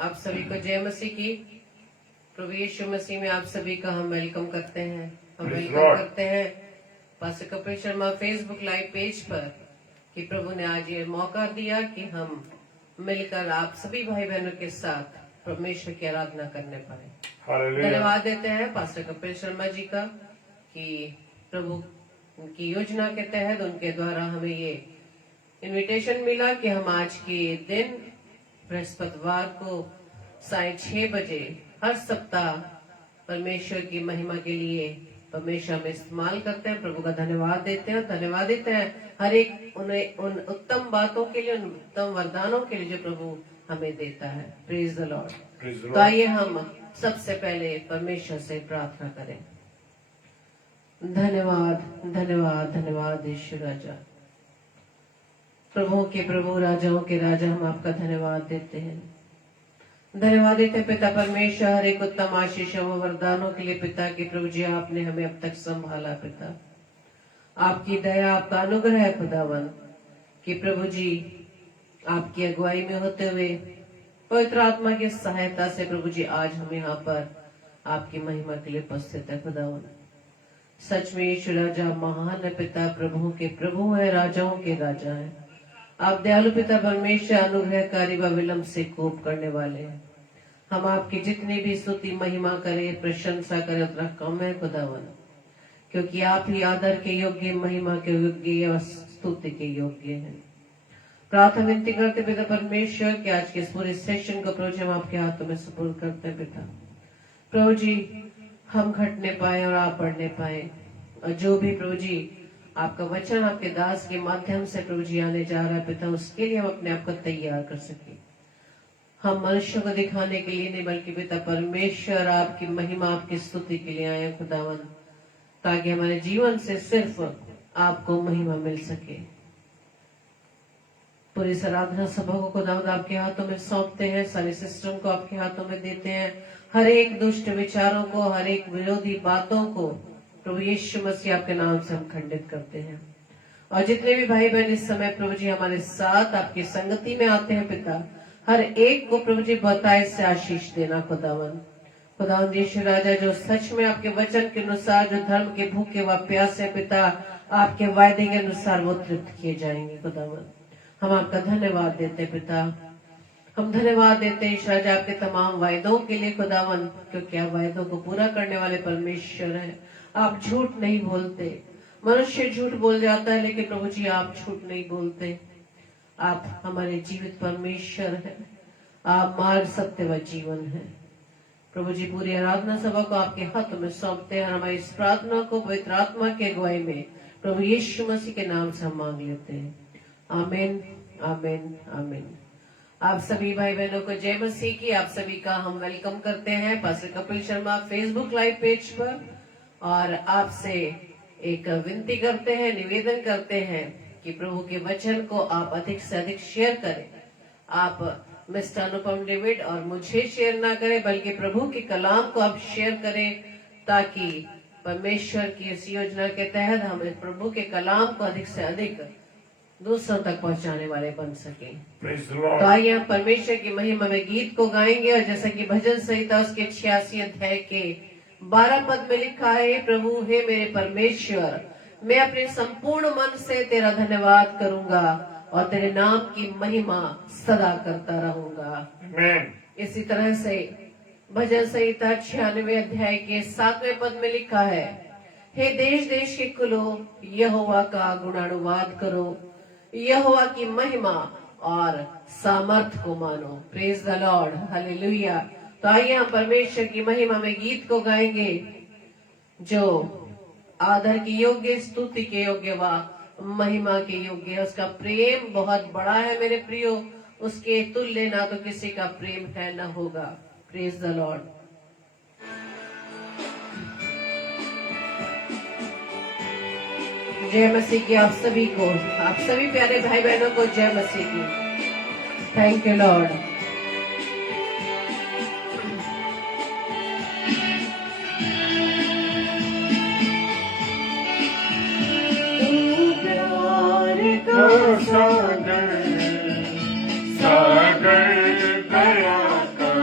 आप सभी को जय मसीह की। प्रभु यीशु मसीह में आप सभी का हम वेलकम करते हैं। हम वेलकम करते हैं pastor Kapil Sharma Facebook live page पर कि प्रभु ने आज ये मौका दिया कि हम मिलकर आप सभी भाई बहनों के साथ परमेश्वर की आराधना करने पाए। धन्यवाद देते हैं पास्टर कपिल शर्मा जी का कि प्रभु की योजना के तहत उनके द्वारा हमें ये इनविटेशन मिला कि हम आज के दिन बृहस्पतिवार को 6:30 बजे हर सप्ताह परमेश्वर की महिमा के लिए परमेश्वर में इस्तेमाल करते हैं। प्रभु का धन्यवाद देते हैं, धन्यवाद देते हैं हर एक उन उत्तम बातों के लिए, उन उत्तम वरदानों के लिए जो प्रभु हमें देता है। Praise the Lord. तो आइए हम सबसे पहले परमेश्वर से प्रार्थना करें। धन्यवाद धन्यवाद धन्यवाद ईश्वर राजा, प्रभुओं के प्रभु, राजाओं के राजा, हम आपका धन्यवाद देते हैं। धन्यवाद देते हैं पिता परमेश्वर हर एक उत्तम आशीषों व वरदानों के लिए। पिता की प्रभु जी आपने हमें अब तक संभाला। पिता आपकी दया, आपका अनुग्रह है खुदावन कि प्रभु जी आपकी अगुवाई में होते हुए पवित्र आत्मा की सहायता से प्रभु जी आज हम यहाँ पर आपकी महिमा के लिए उपस्थित है। खुदावन सच में ईश्वर राजा महान है। पिता प्रभु के प्रभु है, राजाओं के राजा है। आप दयालु पिता परमेश्वर, अनुग्रहकारी व विलंब से कोप करने वाले हैं। हम आपकी जितनी भी स्तुति महिमा करें, प्रशंसा करें उतना कम है खुदावन, क्योंकि आप ही आदर के योग्य, महिमा के योग्य और स्तुति के योग्य हैं। प्रार्थना विनती करते पिता परमेश्वर कि आज के इस पूरे सेशन को प्रभु जी हम आपके हाथों में सुपुर्द करते हैं। पिता प्रभु जी हम घटने पाए और आप बढ़ने पाए, और जो भी प्रभु जी आपका वचन आपके दास के माध्यम से प्रभु जी आने जा रहा है पिता, उसके लिए हम अपने आप को तैयार कर सके। हम मनुष्यों को दिखाने के लिए नहीं बल्कि पिता परमेश्वर आपकी महिमा, आपकी स्तुति के लिए आए खुदावन, ताकि हमारे जीवन से सिर्फ आपको महिमा मिल सके। पूरी आराधना सभा को खुदावंद आपके हाथों में सौंपते हैं, सारे सिस्टम को आपके हाथों में देते हैं। हर एक दुष्ट विचारों को, हर एक विरोधी बातों को प्रभु यीशु मसीह आपके नाम से हम खंडित करते हैं। और जितने भी भाई बहन इस समय प्रभु जी हमारे साथ आपकी संगति में आते हैं पिता, हर एक को प्रभु जी बहुतायत से आशीष देना खुदावन। खुदावन यीशु राजा, जो सच में आपके वचन के अनुसार, जो धर्म के भूखे व प्यासे पिता आपके वायदे के अनुसार वो तृप्त किए जाएंगे खुदावन। हम आपका धन्यवाद देते पिता, हम धन्यवाद देते हैं ईश्वर राजा आपके तमाम वायदों के लिए खुदावन, क्योंकि आप वायदों को पूरा करने वाले परमेश्वर हैं। आप झूठ नहीं बोलते। मनुष्य झूठ बोल जाता है, लेकिन प्रभु जी आप झूठ नहीं बोलते। आप हमारे जीवित परमेश्वर हैं। आप मार्ग, सत्य व जीवन है। प्रभु जी पूरी आराधना सभा को आपके हाथों में सौंपते हैं। हमारी इस प्रार्थना को पवित्र आत्मा के अगुवाई में प्रभु यीशु मसीह के नाम से हम मांग लेते हैं। आमीन आमीन आमीन। आप सभी भाई बहनों को जय मसीह की। आप सभी का हम वेलकम करते हैं pastor Kapil Sharma Facebook live page पर, और आपसे एक विनती करते हैं, निवेदन करते हैं कि प्रभु के वचन को आप अधिक से अधिक शेयर करें। आप मिस्टर अनुपम डेविड और मुझे शेयर ना करें, बल्कि प्रभु के कलाम को आप शेयर करें, ताकि परमेश्वर की इस योजना के तहत हम प्रभु के कलाम को अधिक से अधिक दूसरों तक पहुंचाने वाले बन सके। तो आइए हम परमेश्वर की महिमा में गीत को गाएंगे। और जैसा कि भजन संहिता उसके 86 अध्याय के 12 पद में लिखा है, प्रभु हे मेरे परमेश्वर, मैं अपने संपूर्ण मन से तेरा धन्यवाद करूंगा और तेरे नाम की महिमा सदा करता रहूंगा। इसी तरह से भजन संहिता 96 अध्याय के 7वें पद में लिखा है, हे देश देश के कुलों, यहोवा का गुणानुवाद करो, यहोवा की महिमा और सामर्थ को मानो। Praise the Lord, hallelujah. तो आइए हम परमेश्वर की महिमा में गीत को गाएंगे, जो आदर की योग्य, स्तुति के योग्य व महिमा के योग्य है। उसका प्रेम बहुत बड़ा है मेरे प्रियो, उसके तुल्य ना तो किसी का प्रेम है न होगा। Praise the Lord. जय मसीह की आप सभी को, आप सभी प्यारे भाई बहनों को जय मसीह की। Thank you Lord. सागर सागर दया का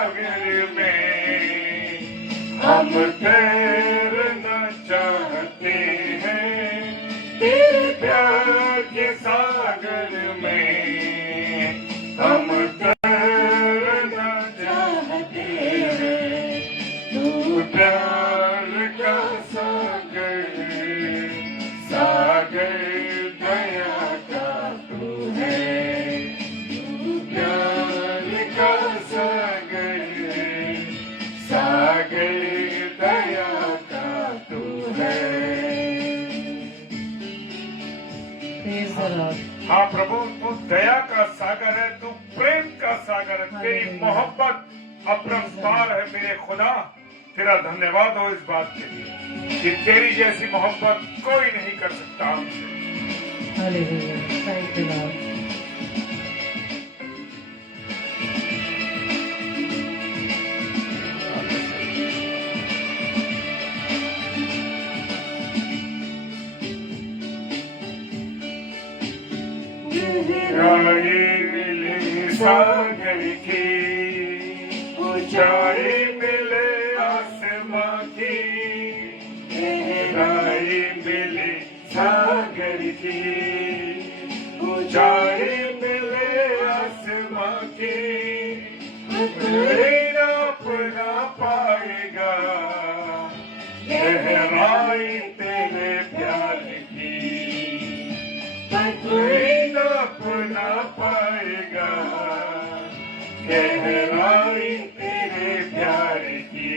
सागर में हम तैरना चाहते हैं, तेरे प्यार के सागर में हम तैरना चाहते हैं। तू प्यार का सागर, सागर दया का तू है। तू प्यार का सागर, सागर दया का तू है। Praise the Lord. हाँ प्रभु, तू दया का सागर है, तू प्रेम का सागर है, तेरी मोहब्बत अपरंपार है मेरे खुदा। तेरा धन्यवाद हो इस बात के लिए कि तेरी जैसी मोहब्बत कोई नहीं कर सकता हमसे। Hallelujah. Thank you, Lord. गहराई मिले सागर की, ऊंचाई मिले आसमां की। गहराई मिले सागर की, ऊंचाई मिले आसमां की। कोई नाप ना पाएगा गहराई तेरे प्यार की। कोई नाप ना पाएगा गहराई तेरे प्यार की।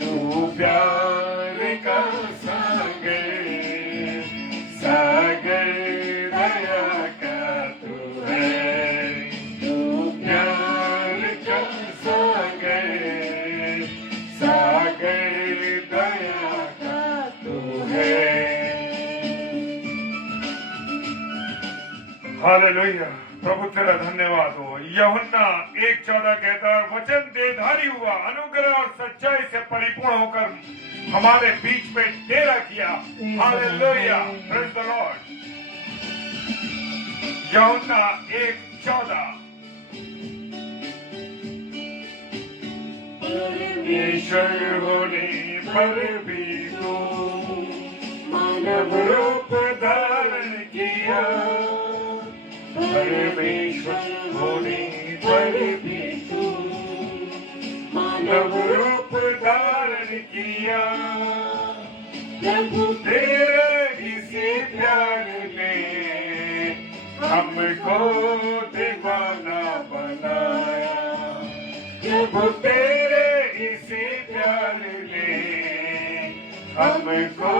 तू प्यार का सागर, सागर दया का तू है। तू प्यार का सागर, सागर दया का तू है। हालेलुया, प्रभु तेरा धन्यवाद हो। यूहन्ना 1:14 कहता है, वचन देहधारी हुआ, अनुग्रह और सच्चाई से परिपूर्ण होकर हमारे बीच में डेरा किया। Hallelujah, praise the Lord. यूहन्ना 1:14 परमेश्वर होने पर भी तू मानव रूप धारण किया। परमेश्वर होने पर भी तू मानव रूप धारण किया। प्रभु तेरे इसी प्यार ने हमको दीवाना बनाया। प्रभु तेरे इसी प्यार ने हमको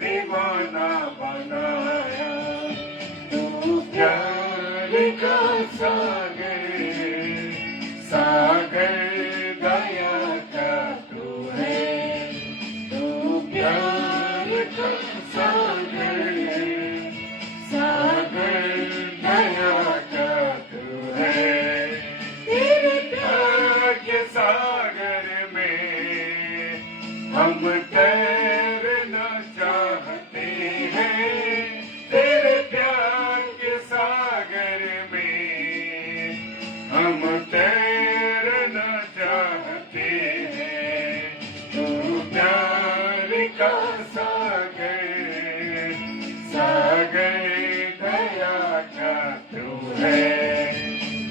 दीवाना बनाया। तू प्यार का सागर, सागर दया का तू है। तू प्यार का सागर, सागर दया का तू है। तेरे प्यार के सागर में हम तैरना चाहते हैं। तेरे प्यार के सागर में हम तैरना चाहते हैं। तू प्यार का सागर, सागर दया का तू है।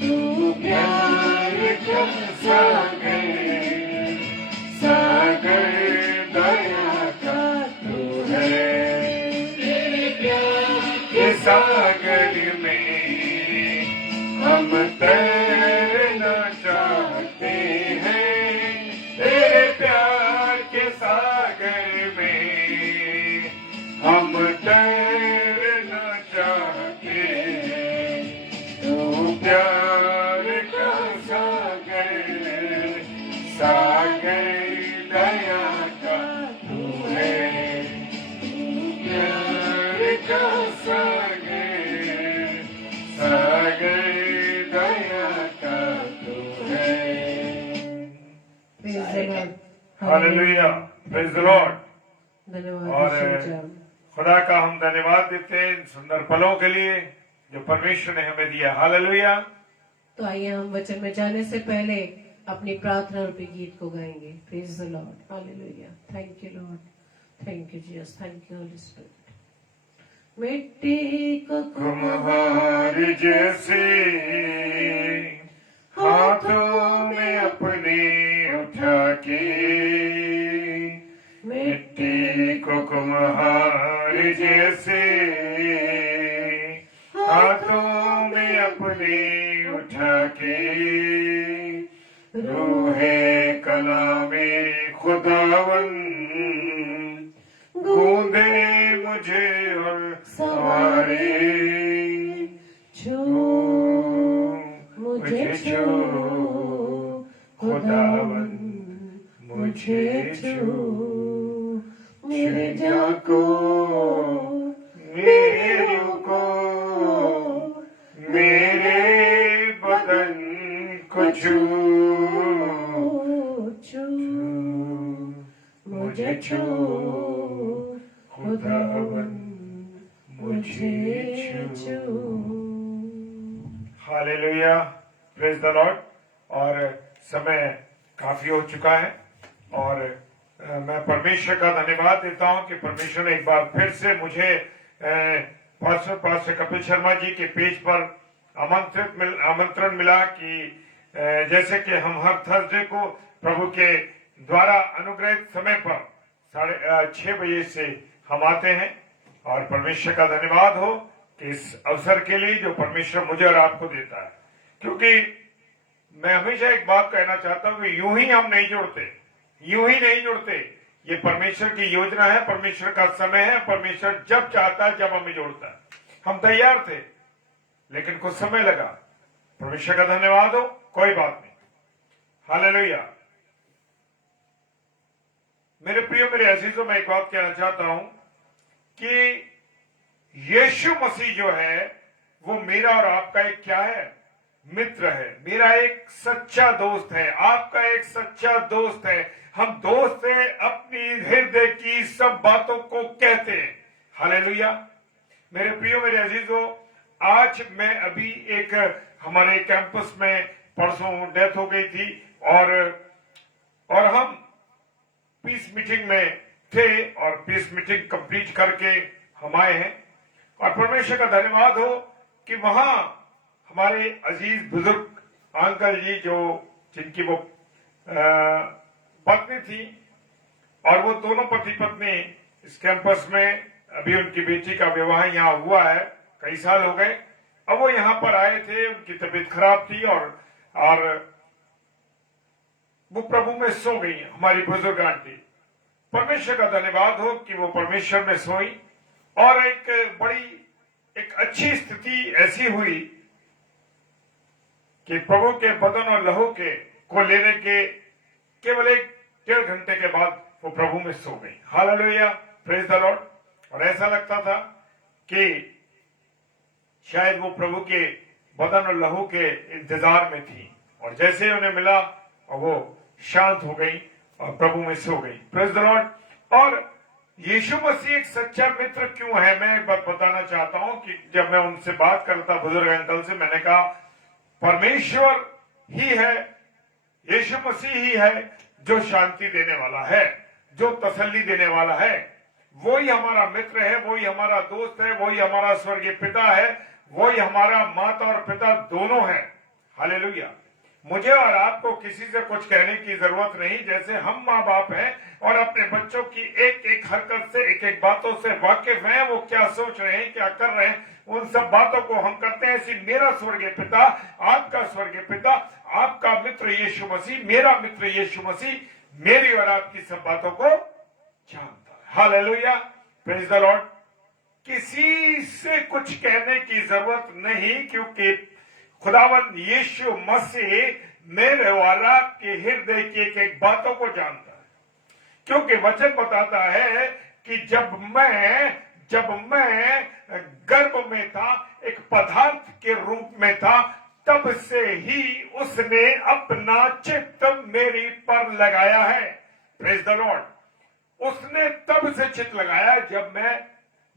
तू प्यार का सागर, सागर दया का तू है। तेरे प्यार के सागर में हम तैरना चाहते हैं। तेरे प्यार के सागर में हम तैरना चाहते हैं। तू प्यार का सागर, सागर दया का तू है। तू प्यार का सागर, सागर दया का तू है। Praise the Lord. Hallelujah, praise the Lord. धन्यवाद और यीशु मसीह। खुदा का हम धन्यवाद देते हैं इन सुंदर पलों के लिए जो परमेश्वर ने हमें दिया। हालेलुया। तो आइए हम वचन में जाने से पहले अपनी प्रार्थना रूपी गीत को गाएंगे। Praise the Lord, hallelujah. Thank you Lord, thank you Jesus, thank you Holi spirit. मिट्टी को कुम्हार जैसे हाथों में अपने उठा के, मिट्टी को कुम्हार जैसे हाथों में अपने उठा के, रूहे कला में खुदावन गूंदे मुझे और सवारे, छू मुझे छू खुदावन मुझे छू, मेरे जान को मेरे को मेरे बदन को छू, छू मुझे छू खुदावन मुझे छू। Hallelujah, praise the Lord. और समय काफी हो चुका है और मैं परमेश्वर का धन्यवाद देता हूं कि परमेश्वर ने एक बार फिर से मुझे पास्टर कपिल शर्मा जी के पेज पर आमंत्रण मिला कि जैसे कि हम हर थर्सडे को प्रभु के द्वारा अनुग्रहित समय पर 6:30 बजे से हम आते हैं। और परमेश्वर का धन्यवाद हो कि इस अवसर के लिए जो परमेश्वर मुझे और आपको देता है, क्योंकि मैं हमेशा एक बात कहना चाहता हूं कि यूं ही हम नहीं जुड़ते, ये परमेश्वर की योजना है, परमेश्वर का समय है। परमेश्वर जब चाहता है जब हमें जोड़ता है। हम तैयार थे लेकिन कुछ समय लगा। परमेश्वर का धन्यवाद हो, कोई बात नहीं। हालेलुया। मेरे प्रियो, मेरे अजीजों, मैं एक बात कहना चाहता हूं कि यीशु मसीह जो है वो मेरा और आपका एक क्या है? मित्र है। मेरा एक सच्चा दोस्त है, आपका एक सच्चा दोस्त है। हम दोस्त से अपनी हृदय की सब बातों को कहते हैं। हालेलुया। मेरे प्रियो, मेरे अजीजों, आज मैं अभी एक हमारे कैंपस में परसों डेथ हो गई थी और हम पीस मीटिंग में थे और पीस मीटिंग कंप्लीट करके हम आए हैं। और परमेश्वर का धन्यवाद हो कि वहां हमारे अजीज बुजुर्ग अंकल जी जिनकी वो पत्नी थी और वो दोनों पति पत्नी इस कैंपस में, अभी उनकी बेटी का विवाह यहाँ हुआ है, कई साल हो गए। अब वो यहाँ पर आए थे, उनकी तबीयत खराब थी और वो प्रभु में सो गई, हमारी बुजुर्ग आंटी। परमेश्वर का धन्यवाद हो कि वो परमेश्वर में सोई और एक अच्छी स्थिति ऐसी हुई कि प्रभु के बदन और लहू को लेने के केवल 1-1.5 घंटे के बाद वो प्रभु में सो गई। Hallelujah, praise the Lord. और ऐसा लगता था कि शायद वो प्रभु के बदन और लहू के इंतजार में थी और जैसे उन्हें मिला और वो शांत हो गई और प्रभु में सो गई। Praise the Lord. और यीशु मसीह एक सच्चा मित्र क्यों है, मैं एक बात बताना चाहता हूं कि जब मैं उनसे बात करता बुजुर्ग अंकल से, मैंने कहा परमेश्वर ही है, यीशु मसीह ही है जो शांति देने वाला है, जो तसल्ली देने वाला है। वही हमारा मित्र है, वही हमारा दोस्त है, वही हमारा स्वर्गीय पिता है, वही हमारा माता और पिता दोनों है। हालेलुया। मुझे और आपको किसी से कुछ कहने की जरूरत नहीं। जैसे हम माँ बाप हैं और अपने बच्चों की एक एक हरकत से, एक एक बातों से वाकिफ हैं, वो क्या सोच रहे हैं, क्या कर रहे हैं, उन सब बातों को हम करते हैं। ऐसी मेरा स्वर्गीय पिता, आपका स्वर्गीय पिता, आपका मित्र यीशु मसीह, मेरा मित्र यीशु मसीह मेरी और आपकी सब बातों को जानता है। Hallelujah, praise the Lord. किसी से कुछ कहने की जरूरत नहीं, क्योंकि खुदावंद यीशु मसीह मेरे और आपके हृदय की एक एक बातों को जानता है। क्योंकि वचन बताता है कि जब मैं गर्भ में था, एक पदार्थ के रूप में था, तब से ही उसने अपना चित्त मेरी पर लगाया है। Praise the Lord. उसने तब से चित्त लगाया जब मैं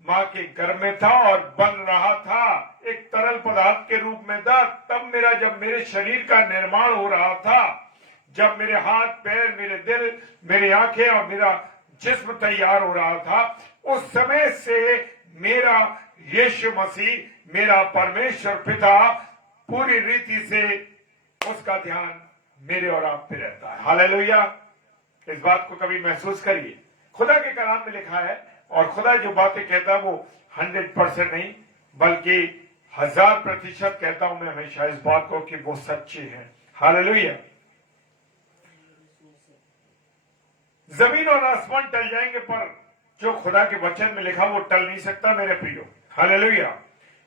माँ के गर्भ में था और बन रहा था, एक तरल पदार्थ के रूप में था। तब जब मेरे शरीर का निर्माण हो रहा था, जब मेरे हाथ पैर, मेरे दिल, मेरी आंखें और मेरा जिस्म तैयार हो रहा था, उस समय से मेरा यीशु मसीह, मेरा परमेश्वर पिता पूरी रीति से उसका ध्यान मेरे और आप पे रहता है। हालेलुया। इस बात को कभी महसूस करिए। खुदा के कलाम में लिखा है, और खुदा जो बातें कहता है वो 100% नहीं बल्कि 1000% कहता हूं मैं हमेशा इस बात को कि वो सच्ची है। हालेलुया। जमीन और आसमान टल जाएंगे पर जो खुदा के वचन में लिखा वो टल नहीं सकता मेरे प्रियो। हालेलुया।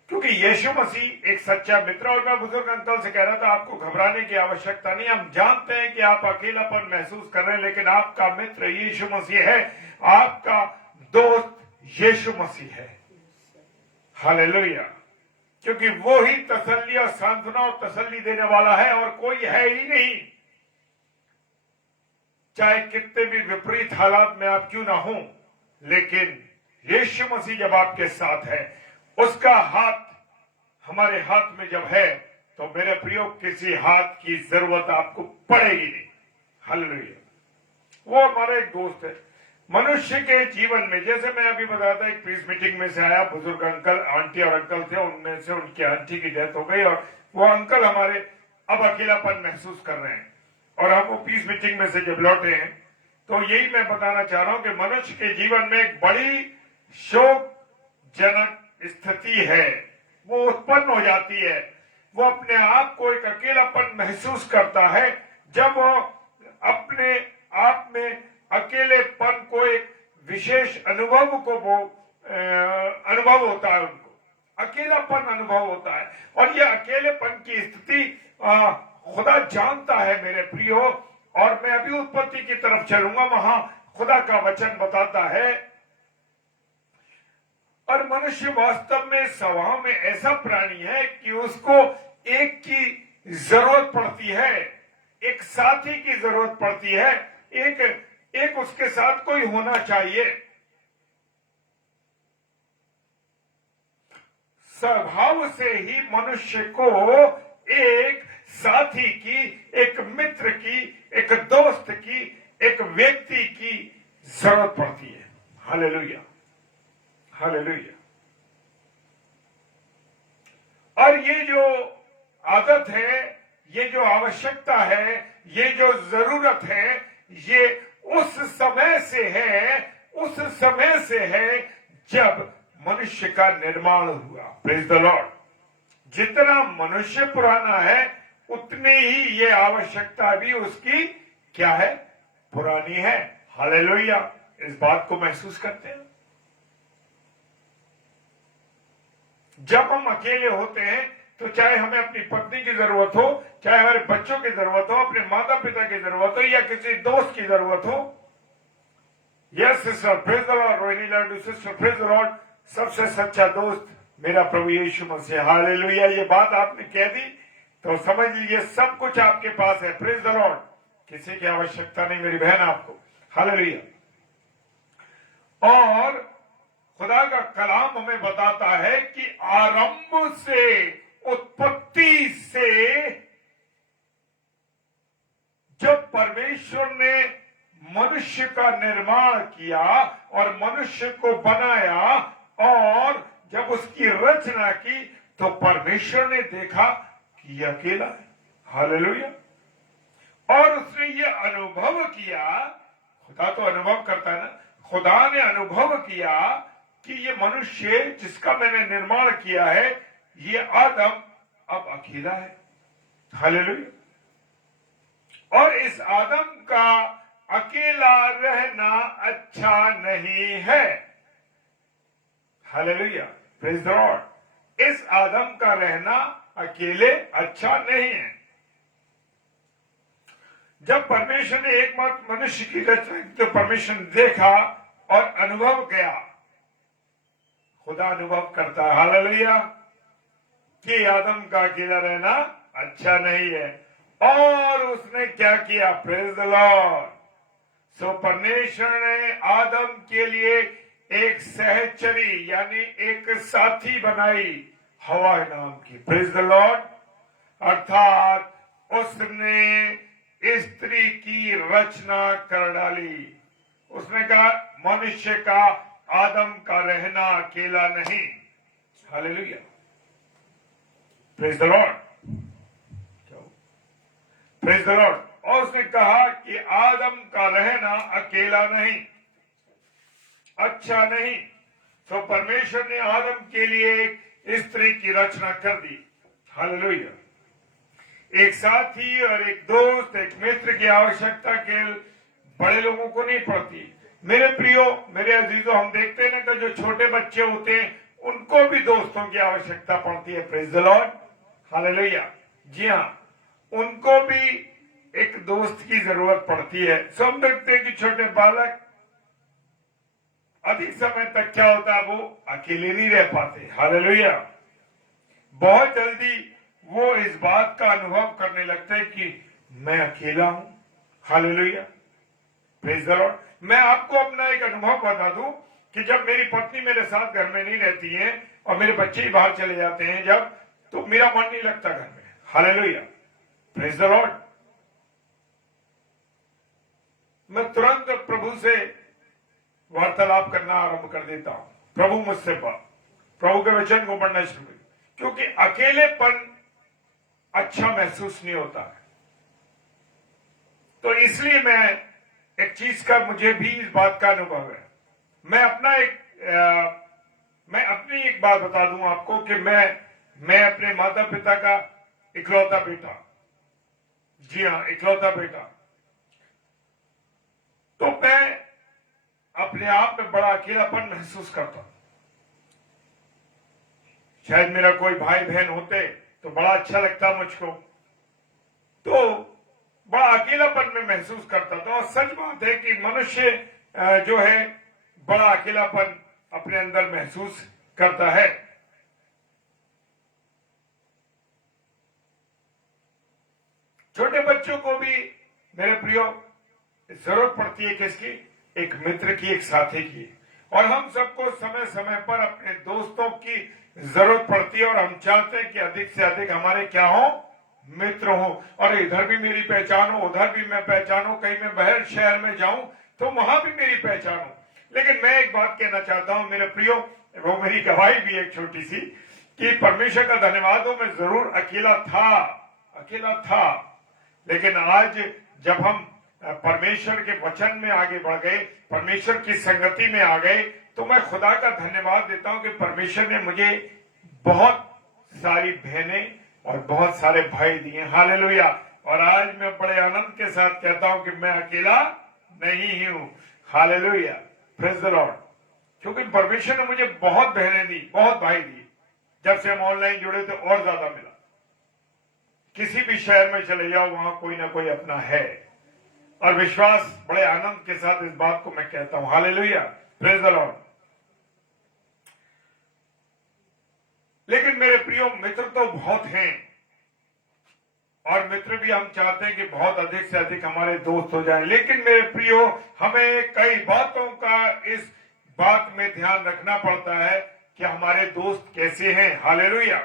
क्योंकि यीशु मसीह एक सच्चा मित्र, और मैं बुजुर्ग अंकल से कह रहा था आपको घबराने की आवश्यकता नहीं। हम जानते हैं कि आप अकेलापन महसूस कर रहे हैं, लेकिन आपका मित्र यीशु मसीह है, आपका दोस्त यीशु मसीह है। हालेलुया। क्योंकि वो ही तसल्ली और सांत्वना और तसल्ली देने वाला है, और कोई है ही नहीं। चाहे कितने भी विपरीत हालात में आप क्यों ना हो, लेकिन यीशु मसीह जब आपके साथ है, उसका हाथ हमारे हाथ में जब है, तो मेरे प्रियो किसी हाथ की जरूरत आपको पड़ेगी नहीं। हालेलुया। वो हमारा एक दोस्त है मनुष्य के जीवन में। जैसे मैं अभी बताया था, एक पीस मीटिंग में से आया, बुजुर्ग अंकल, आंटी और अंकल थे, उनमें से उनकी आंटी की डेथ हो गई, और वो अंकल हमारे अब अकेलापन महसूस कर रहे हैं। और हम वो पीस मीटिंग में से जब लौटे हैं, तो यही मैं बताना चाह रहा हूं कि मनुष्य के जीवन में एक बड़ी शोकजनक स्थिति है, वो उत्पन्न हो जाती है। वो अपने आप को एक अकेलापन महसूस करता है, जब वो अपने आप में अकेलेपन को, एक विशेष अनुभव को वो अनुभव होता है, उनको अकेलापन अनुभव होता है। और ये अकेलेपन की स्थिति खुदा जानता है मेरे प्रियो। और मैं अभी उत्पत्ति की तरफ चलूंगा, वहां खुदा का वचन बताता है, और मनुष्य वास्तव में स्वभाव में ऐसा प्राणी है कि उसको एक की जरूरत पड़ती है, एक साथी की जरूरत पड़ती है, एक उसके साथ कोई होना चाहिए। स्वभाव से ही मनुष्य को एक साथी की, एक मित्र की, एक दोस्त की, एक व्यक्ति की जरूरत पड़ती है। हालेलुया। हालेलुया। और ये जो आदत है, ये जो आवश्यकता है, ये जो जरूरत है, ये उस समय से है जब मनुष्य का निर्माण हुआ। Praise the Lord. जितना मनुष्य पुराना है, उतनी ही ये आवश्यकता भी उसकी क्या है? पुरानी है। हालेलुया। इस बात को महसूस करते हैं। जब हम अकेले होते हैं, तो चाहे हमें अपनी पत्नी की जरूरत हो, चाहे हमारे बच्चों की जरूरत हो, अपने माता पिता की जरूरत हो, या किसी दोस्त की जरूरत हो। Yes sister, praise the lord. Rohini Ladu sister, praise the lord. सबसे सच्चा दोस्त मेरा प्रभु यीशु मसीह। हालेलुया। ये बात आपने कह दी तो समझ लीजिए सब कुछ आपके पास है। Praise the Lord. किसी की आवश्यकता नहीं मेरी बहन आपको। हालेलुया। और खुदा का कलाम हमें बताता है कि आरंभ से, उत्पत्ति से, जब परमेश्वर ने मनुष्य का निर्माण किया और मनुष्य को बनाया, और जब उसकी रचना की, तो परमेश्वर ने देखा कि यह अकेला है। हालेलुया। और उसने ये अनुभव किया, खुदा तो अनुभव करता है ना, खुदा ने अनुभव किया कि ये मनुष्य जिसका मैंने निर्माण किया है, ये आदम अब अकेला है। हालेलुया। और इस आदम का अकेला रहना अच्छा नहीं है। हालेलुया। Praise the Lord. इस आदम का रहना अकेले अच्छा नहीं है। जब परमेश्वर ने एकमात्र मनुष्य की रचना की, तो परमेश्वर ने देखा और अनुभव किया। खुदा अनुभव करता है। हालेलुया। कि आदम का अकेला रहना अच्छा नहीं है। और उसने क्या किया? Praise the Lord. सो परमेश्वर ने आदम के लिए एक सहचरी यानी एक साथी बनाई हवा नाम की। Praise the Lord. अर्थात उसने स्त्री की रचना कर डाली। उसने कहा मनुष्य का, आदम का रहना अकेला नहीं। Hallelujah. Praise the Lord. Praise the Lord. और उसने कहा कि आदम का रहना अकेला नहीं, अच्छा नहीं। तो परमेश्वर ने आदम के लिए एक स्त्री की रचना कर दी। हालेलुया। एक साथी और एक दोस्त, एक मित्र की आवश्यकता केवल बड़े लोगों को नहीं पड़ती। मेरे प्रियो, मेरे अजीजों, हम देखते हैं कि जो छोटे बच्चे होते हैं उनको भी दोस्तों की आवश्यकता पड़ती है। Praise the Lord. हालेलुया। जी हाँ, उनको भी एक दोस्त की जरूरत पड़ती है। सब देखते हैं कि छोटे बालक अधिक समय तक क्या होता है, वो अकेले नहीं रह पाते। हालेलुया। बहुत जल्दी वो इस बात का अनुभव करने लगते हैं कि मैं अकेला हूं। हालेलुया। Praise the Lord. मैं आपको अपना एक अनुभव बता दूं कि जब मेरी पत्नी मेरे साथ घर में नहीं रहती है और मेरे बच्चे ही बाहर चले जाते हैं जब, तो मेरा मन नहीं लगता घर में। हालेलुया। Praise the Lord. मैं तुरंत प्रभु से वार्तालाप करना आरंभ कर देता हूं। प्रभु मुझसे प्रभु के वचन को पढ़ना शुरू कर, क्योंकि अकेलेपन अच्छा महसूस नहीं होता है। तो इसलिए मैं एक चीज का, मुझे भी इस बात का अनुभव है। मैं अपनी एक बात बता दूं आपको कि मैं अपने माता पिता का इकलौता बेटा। जी हाँ, इकलौता बेटा। तो मैं अपने आप में बड़ा अकेलापन महसूस करता हूं। शायद मेरा कोई भाई बहन होते तो बड़ा अच्छा लगता मुझको, तो बड़ा अकेलापन में महसूस करता था। और सच बात है कि मनुष्य जो है बड़ा अकेलापन अपने अंदर महसूस करता है। छोटे बच्चों को भी मेरे प्रियो जरूरत पड़ती है किसकी? एक मित्र की, एक साथी की। और हम सबको समय समय पर अपने दोस्तों की जरूरत पड़ती है और हम चाहते हैं कि अधिक से अधिक हमारे क्या हो? मित्र हो। और इधर भी मेरी पहचान हो, उधर भी मैं पहचान हो, कहीं मैं बाहर शहर में जाऊं तो वहां भी मेरी पहचान हो। लेकिन मैं एक बात कहना चाहता हूं मेरे प्रियो, वो मेरी गवाही भी एक छोटी सी, कि परमेश्वर का धन्यवाद हो, मैं जरूर अकेला था। लेकिन आज जब हम परमेश्वर के वचन में आगे बढ़ गए, परमेश्वर की संगति में आ गए, तो मैं खुदा का धन्यवाद देता हूं कि परमेश्वर ने मुझे बहुत सारी बहनें और बहुत सारे भाई दिए। हालेलुया। और आज मैं बड़े आनंद के साथ कहता हूं कि मैं अकेला नहीं हूं। हालेलुया। Praise the Lord. क्योंकि परमेश्वर ने मुझे बहुत बहनें दी, बहुत भाई दिए। जब से हम ऑनलाइन जुड़े तो और ज्यादा मिला। किसी भी शहर में चले जाओ, वहां कोई ना कोई अपना है। और विश्वास, बड़े आनंद के साथ इस बात को मैं कहता हूं। हालेलुया। Praise the Lord. लेकिन मेरे प्रियो, मित्र तो बहुत हैं, और मित्र भी हम चाहते हैं कि बहुत अधिक से अधिक हमारे दोस्त हो जाएं। लेकिन मेरे प्रियो, हमें कई बातों का इस बात में ध्यान रखना पड़ता है कि हमारे दोस्त कैसे हैं। हालेलुया।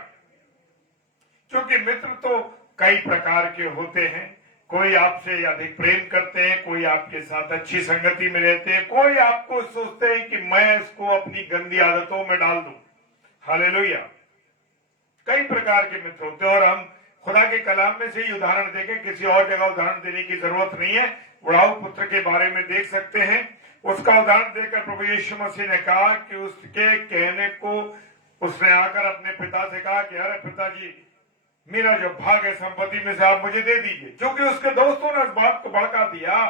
क्योंकि मित्र तो कई प्रकार के होते हैं। कोई आपसे अधिक प्रेम करते हैं, कोई आपके साथ अच्छी संगति में रहते हैं, कोई आपको सोचते हैं कि मैं इसको अपनी गंदी आदतों में डाल दूं। हालेलुया। कई प्रकार के मित्र होते हैं, और हम खुदा के कलाम में से ही उदाहरण देखें, किसी और जगह उदाहरण देने की जरूरत नहीं है। बुढ़ाऊ पुत्र के बारे में देख सकते हैं। उसका उदाहरण देकर प्रभु यीशु मसीह ने कहा कि उसके कहने को उसने आकर अपने पिता से कहा कि अरे पिताजी, मेरा जो भाग है संपत्ति में से आप मुझे दे दीजिए। क्योंकि उसके दोस्तों ने इस बात को भड़का दिया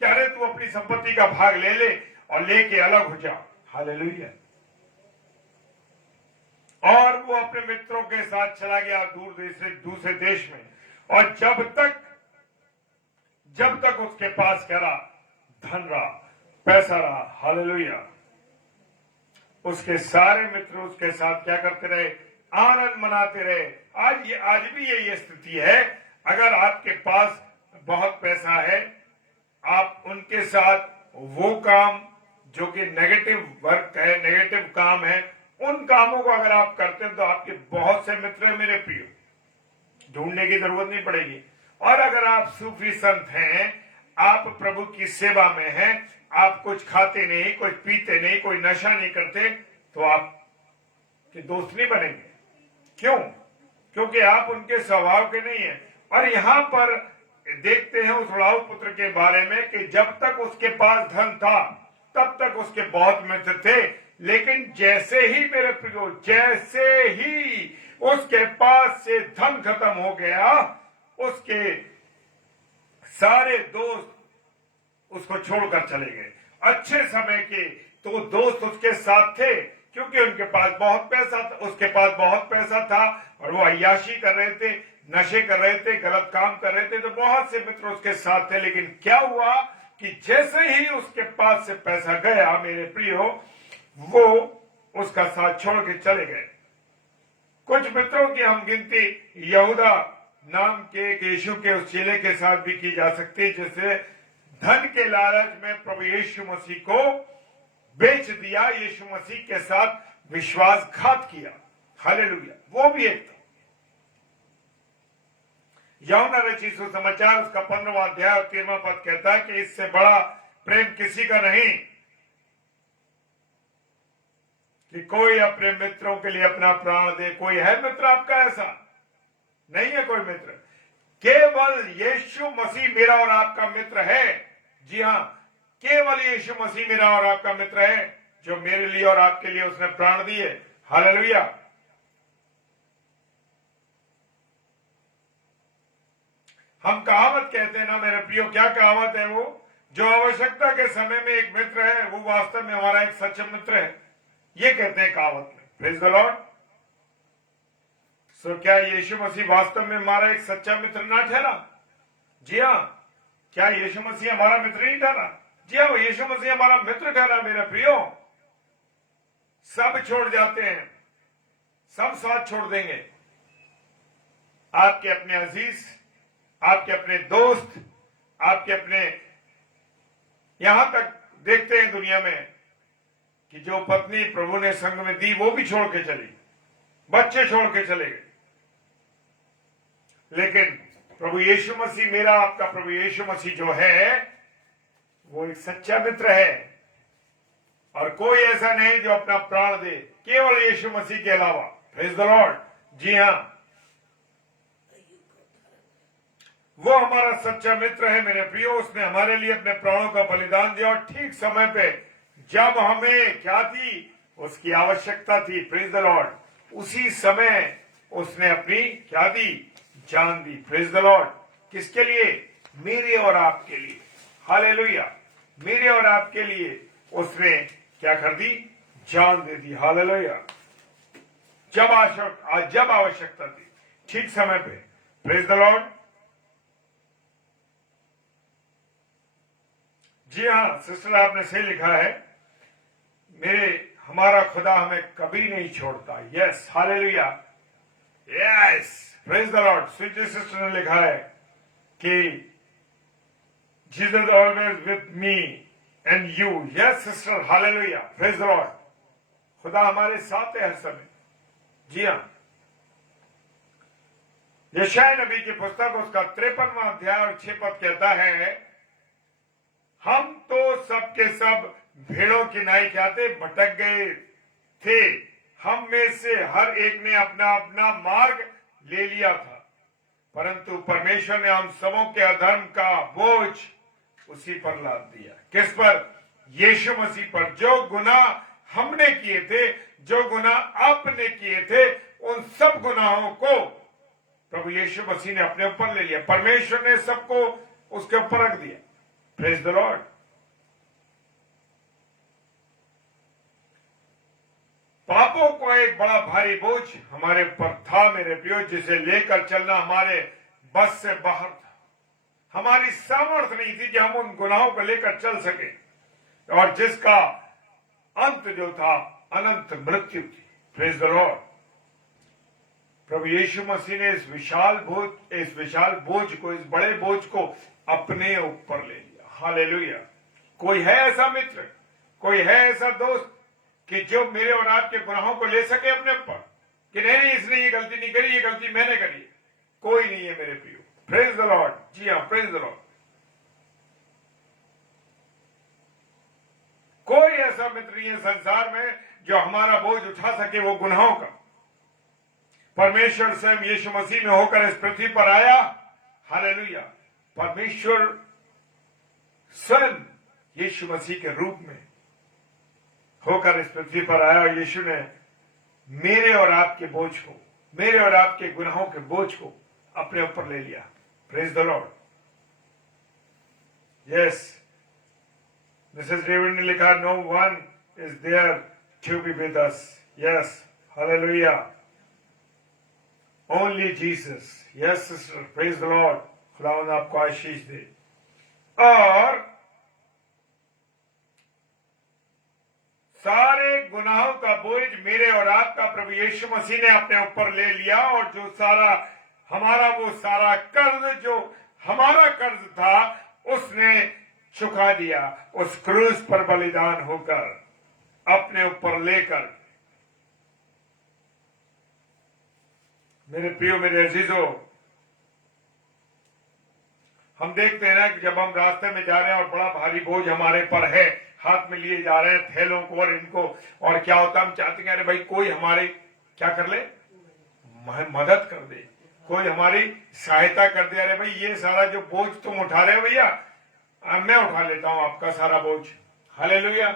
कि अरे तू अपनी संपत्ति का भाग ले ले और लेके अलग हो जा। हालेलुया। और वो अपने मित्रों के साथ चला गया दूसरे देश में। और जब तक उसके पास क्या रहा? धन रहा, पैसा रहा। हालेलुया। उसके सारे मित्र उसके साथ क्या करते रहे? आनंद मनाते रहे। आज भी ये स्थिति है। अगर आपके पास बहुत पैसा है, आप उनके साथ वो काम जो कि नेगेटिव वर्क है, नेगेटिव काम है, उन कामों को अगर आप करते हैं तो आपके बहुत से मित्र हैं मेरे प्रियो, ढूंढने की जरूरत नहीं पड़ेगी। और अगर आप सूफी संत हैं, आप प्रभु की सेवा में हैं, आप कुछ खाते नहीं, कुछ पीते नहीं, कोई नशा नहीं करते, तो आप के दोस्त नहीं बनेंगे। क्यों? क्योंकि आप उनके स्वभाव के नहीं हैं। और यहां पर देखते हैं उस उड़ाऊ पुत्र के बारे में कि जब तक उसके पास धन था तब तक उसके बहुत मित्र थे, लेकिन जैसे ही मेरे प्रियो, जैसे ही उसके पास से धन खत्म हो गया, उसके सारे दोस्त उसको छोड़कर चले गए। अच्छे समय के तो दोस्त उसके साथ थे, क्योंकि उनके पास बहुत पैसा था, उसके पास बहुत पैसा था और वो अय्याशी कर रहे थे, नशे कर रहे थे, गलत काम कर रहे थे, तो बहुत से मित्र उसके साथ थे। लेकिन क्या हुआ कि जैसे ही उसके पास से पैसा गया मेरे प्रियो, वो उसका साथ छोड़ के चले गए। कुछ मित्रों की हम गिनती यहूदा नाम के एक यीशु के उस चेले के साथ भी की जा सकती है, जिसे धन के लालच में प्रभु यीशु मसीह को बेच दिया, यीशु मसीह के साथ विश्वासघात किया। हालेलुया। वो भी एक था। यूहन्ना रचित सुसमाचार उसका 15वां अध्याय और 13वां पद कहता है कि इससे बड़ा प्रेम किसी का नहीं कि कोई अपने मित्रों के लिए अपना प्राण दे। कोई है मित्र आपका? ऐसा नहीं है कोई मित्र। केवल यीशु मसीह मेरा और आपका मित्र है। जी हां, केवल यीशु मसीह मेरा और आपका मित्र है, जो मेरे लिए और आपके लिए उसने प्राण दिए। हालेलुया। हम कहावत कहते हैं ना मेरे प्रियो, क्या कहावत है वो? जो आवश्यकता के समय में एक मित्र है, वो वास्तव में हमारा एक सच्चा मित्र है, ये कहते हैं कहावत में। Praise the Lord. सो क्या यीशु मसीह वास्तव में हमारा एक सच्चा मित्र ना ठहरा? जी हाँ। क्या यीशु मसीह हमारा मित्र नहीं ठहरा? जी हाँ, यीशु मसीह हमारा मित्र ठहरा मेरे प्रियो। सब छोड़ जाते हैं, सब साथ छोड़ देंगे। आपके अपने अजीज, आपके अपने दोस्त, आपके अपने, यहां तक देखते हैं दुनिया में कि जो पत्नी प्रभु ने संग में दी वो भी छोड़ के चली, बच्चे छोड़ के चले गए। लेकिन प्रभु यीशु मसीह मेरा आपका प्रभु यीशु मसीह जो है वो एक सच्चा मित्र है, और कोई ऐसा नहीं जो अपना प्राण दे, केवल यीशु मसीह के अलावा। Praise the Lord. जी हां, वो हमारा सच्चा मित्र है मेरे प्रियो। उसने हमारे लिए अपने प्राणों का बलिदान दिया, और ठीक समय पे जब हमें क्या थी, उसकी आवश्यकता थी, प्रेज द लॉर्ड, उसी समय उसने अपनी क्या दी? जान दी। Praise the Lord. किसके लिए? मेरे और आपके लिए। हालेलुया। मेरे और आपके लिए उसने क्या कर दी? जान दे दी। हालेलुया। जब आवश्यकता थी, ठीक समय पे। Praise the Lord. जी हाँ सिस्टर, आपने सही लिखा है, हमारा खुदा हमें कभी नहीं छोड़ता। Yes, hallelujah, yes, praise the lord. Sweety sister ने लिखा है कि Jesus always with me and you. Yes sister, hallelujah, praise the lord. खुदा हमारे साथ है हर समय। जी हाँ, यशायाह नबी की पुस्तक उसका 53वां अध्याय और 6 पद कहता है, हम तो सबके सब भेड़ों की नाई क्या थे? भटक गए थे। हम में से हर एक ने अपना अपना मार्ग ले लिया था, परंतु परमेश्वर ने हम सबों के अधर्म का बोझ उसी पर लाद दिया। किस पर? यीशु मसीह पर। जो गुनाह हमने किए थे, जो गुनाह आपने किए थे, उन सब गुनाहों को प्रभु यीशु मसीह ने अपने ऊपर ले लिया। परमेश्वर ने सबको उसके ऊपर रख दिया। Praise the Lord. पापों को एक बड़ा भारी बोझ हमारे ऊपर था मेरे प्रियो, जिसे लेकर चलना हमारे बस से बाहर था। हमारी सामर्थ्य नहीं थी कि हम उन गुनाहों को लेकर चल सके, और जिसका अंत जो था अनंत मृत्यु थी। Praise the Lord. प्रभु यीशु मसीह ने इस विशाल बोझ को, इस बड़े बोझ को अपने ऊपर ले लिया। हालेलुया। कोई है ऐसा मित्र? कोई है ऐसा दोस्त कि जो मेरे और आपके गुनाहों को ले सके अपने ऊपर कि नहीं इसने ये गलती नहीं करी, ये गलती मैंने करी? कोई नहीं है मेरे प्रियो। Praise the Lord. जी हाँ, प्रेज द लॉर्ड। कोई ऐसा मित्र नहीं है संसार में जो हमारा बोझ उठा सके वो गुनाहों का। परमेश्वर स्वयं यीशु मसीह में होकर इस पृथ्वी पर आया। हालेलुया। परमेश्वर स्वयं यीशु मसीह के रूप में होकर इस पृथ्वी पर आया और यीशु ने मेरे और आपके बोझ को, मेरे और आपके गुनाहों के बोझ को अपने ऊपर ले लिया। Praise the lord. Yes, Mrs David ने लिखा, no one is there to be with us. Yes, hallelujah, only Jesus. Yes sister, praise the lord. खुदावंद आपको आशीष दे। और सारे गुनाहों का बोझ मेरे और आपका प्रभु यीशु मसीह ने अपने ऊपर ले लिया और जो सारा हमारा वो सारा कर्ज, जो हमारा कर्ज था, उसने चुका दिया उस क्रूस पर बलिदान होकर, अपने ऊपर लेकर। मेरे प्रियो, मेरे अजीजों, हम देखते हैं ना कि जब हम रास्ते में जा रहे हैं और बड़ा भारी बोझ हमारे पर है, हाथ में लिए जा रहे हैं थैलों को और इनको, और क्या होता है, हम चाहते हैं अरे भाई कोई हमारी क्या कर ले, मदद कर दे, कोई हमारी सहायता कर दे। अरे भाई ये सारा जो बोझ तुम उठा रहे हो भैया, मैं उठा लेता हूं आपका सारा बोझ। हालेलुया।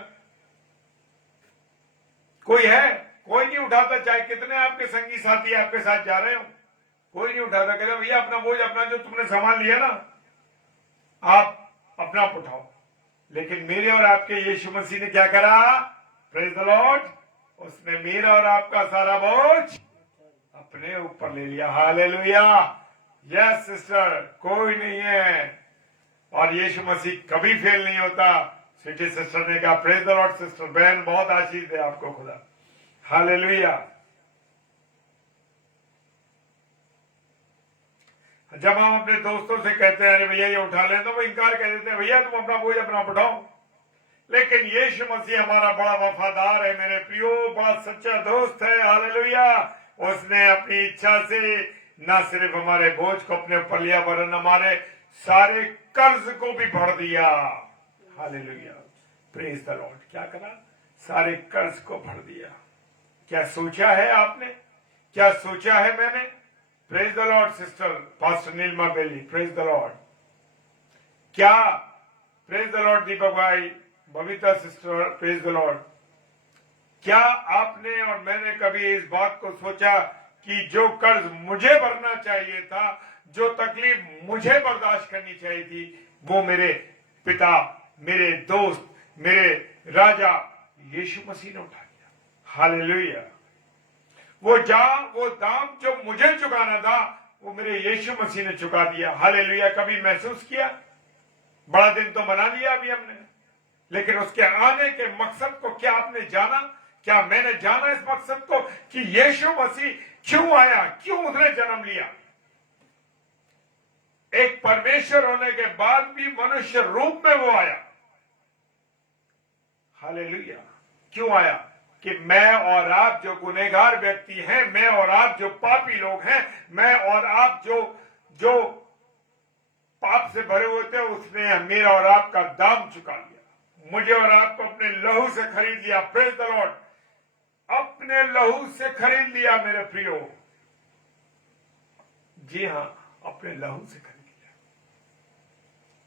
कोई है? कोई नहीं उठाता, चाहे कितने आपके संगी साथी आपके साथ जा रहे हो, कोई नहीं उठाता। कहते भैया अपना बोझ, अपना जो तुमने सामान लिया ना, आप अपना उठाओ। लेकिन मेरे और आपके यीशु मसीह ने क्या करा? Praise the Lord. उसने मेरा और आपका सारा बोझ अपने ऊपर ले लिया। हालेलुया। यस सिस्टर, कोई नहीं है और यीशु मसीह कभी फेल नहीं होता। स्वीटी सिस्टर ने कहा, प्रेज द लॉर्ड सिस्टर। बहन, बहुत आशीष दे आपको खुदा। हालेलुया। जब हम अपने दोस्तों से कहते हैं अरे भैया ये उठा लें, तो वो इनकार कर देते हैं, भैया तुम अपना बोझ अपना उठाओ। लेकिन यीशु मसीह हमारा बड़ा वफादार है मेरे प्रियो, बड़ा सच्चा दोस्त है। हालेलुया। उसने अपनी इच्छा से न सिर्फ हमारे बोझ को अपने ऊपर लिया, वरन हमारे सारे कर्ज को भी भर दिया। हालेलुया। Praise the Lord. क्या करा? सारे कर्ज को भर दिया। क्या सोचा है आपने? क्या सोचा है मैंने? Praise the Lord sister pastor Neelma Bailey. Praise the Lord. क्या? प्रेज द लॉर्ड दीपक भाई, Babita sister. Praise the Lord. क्या आपने और मैंने कभी इस बात को सोचा कि जो कर्ज मुझे भरना चाहिए था, जो तकलीफ मुझे बर्दाश्त करनी चाहिए थी, वो मेरे पिता, मेरे दोस्त, मेरे राजा यीशु मसीह ने उठा लिया। हालेलुया। वो दाम जो मुझे चुकाना था, वो मेरे यीशु मसीह ने चुका दिया। हालेलुया। कभी महसूस किया? बड़ा दिन तो मना लिया अभी हमने, लेकिन उसके आने के मकसद को क्या आपने जाना? क्या मैंने जाना इस मकसद को कि यीशु मसीह क्यों आया, क्यों उसने जन्म लिया? एक परमेश्वर होने के बाद भी मनुष्य रूप में वो आया। हालेलुया। क्यों आया? कि मैं और आप जो गुनहगार व्यक्ति हैं, मैं और आप जो पापी लोग हैं, मैं और आप जो पाप से भरे हुए थे, उसने मेरा और आपका दाम चुका लिया। मुझे और आपको अपने लहू से खरीद लिया। Praise the Lord. अपने लहू से खरीद लिया मेरे प्रियो। जी हां, अपने लहू से खरीद लिया।